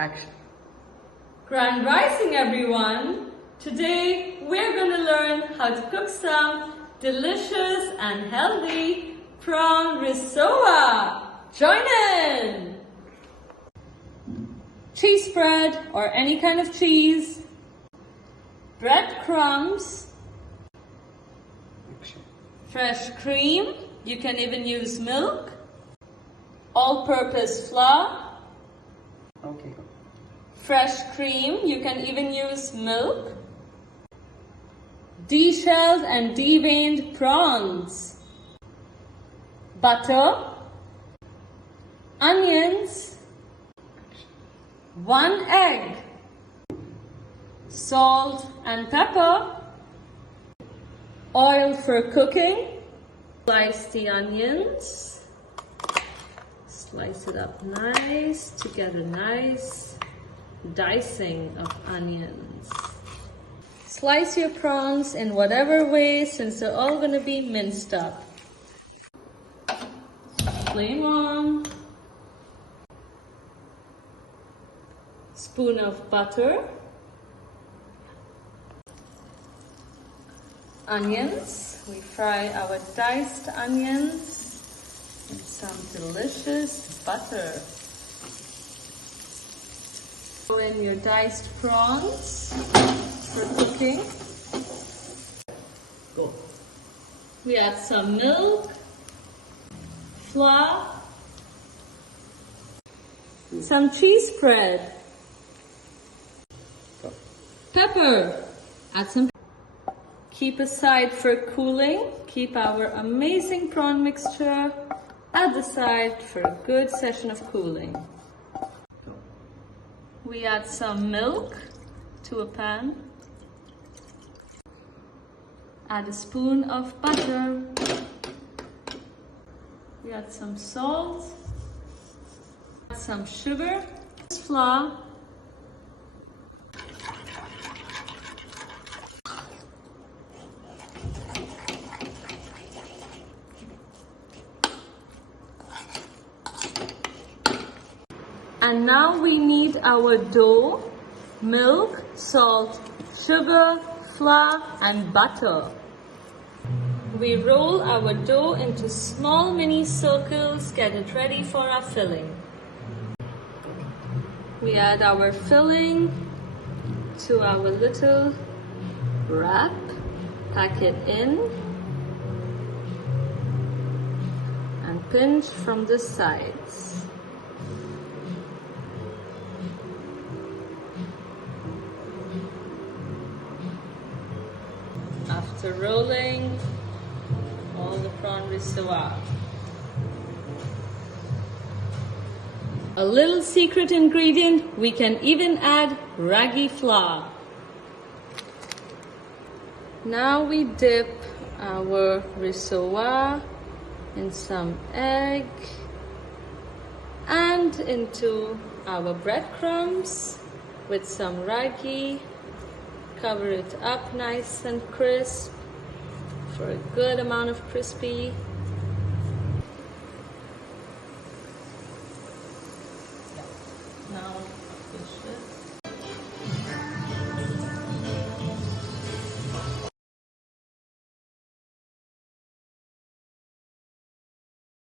Action. Grand Rising, everyone! Today we're going to learn how to cook some delicious and healthy prawn rissois. Join in! Cheese spread or any kind of cheese, breadcrumbs, fresh cream, you can even use milk, all-purpose flour, Okay. fresh cream, you can even use milk, de-shelled and deveined prawns, butter, onions, 1 egg, salt and pepper, oil for cooking. Slice the onions, slice it up nice to get a nice dicing of onions. Slice your prawns in whatever way since they're all going to be minced up. Flame on. Spoon of butter. Onions. We fry our diced onions in some delicious butter. Throw in your diced prawns for cooking. Go. We add some milk, flour, some cheese spread, pepper, add some. Keep aside for cooling. Keep our amazing prawn mixture at the side for a good session of cooling. We add some milk to a pan. Add a spoon of butter. We add some salt. Add some sugar, flour. And now we need our dough, milk, salt, sugar, flour and butter. We roll our dough into small mini circles, get it ready for our filling. We add our filling to our little wrap, pack it in and pinch from the sides. After rolling all the prawn rissois. A little secret ingredient, we can even add ragi flour. Now we dip our rissois in some egg and into our breadcrumbs with some ragi. Cover it up nice and crisp for a good amount of crispy. Now dish it.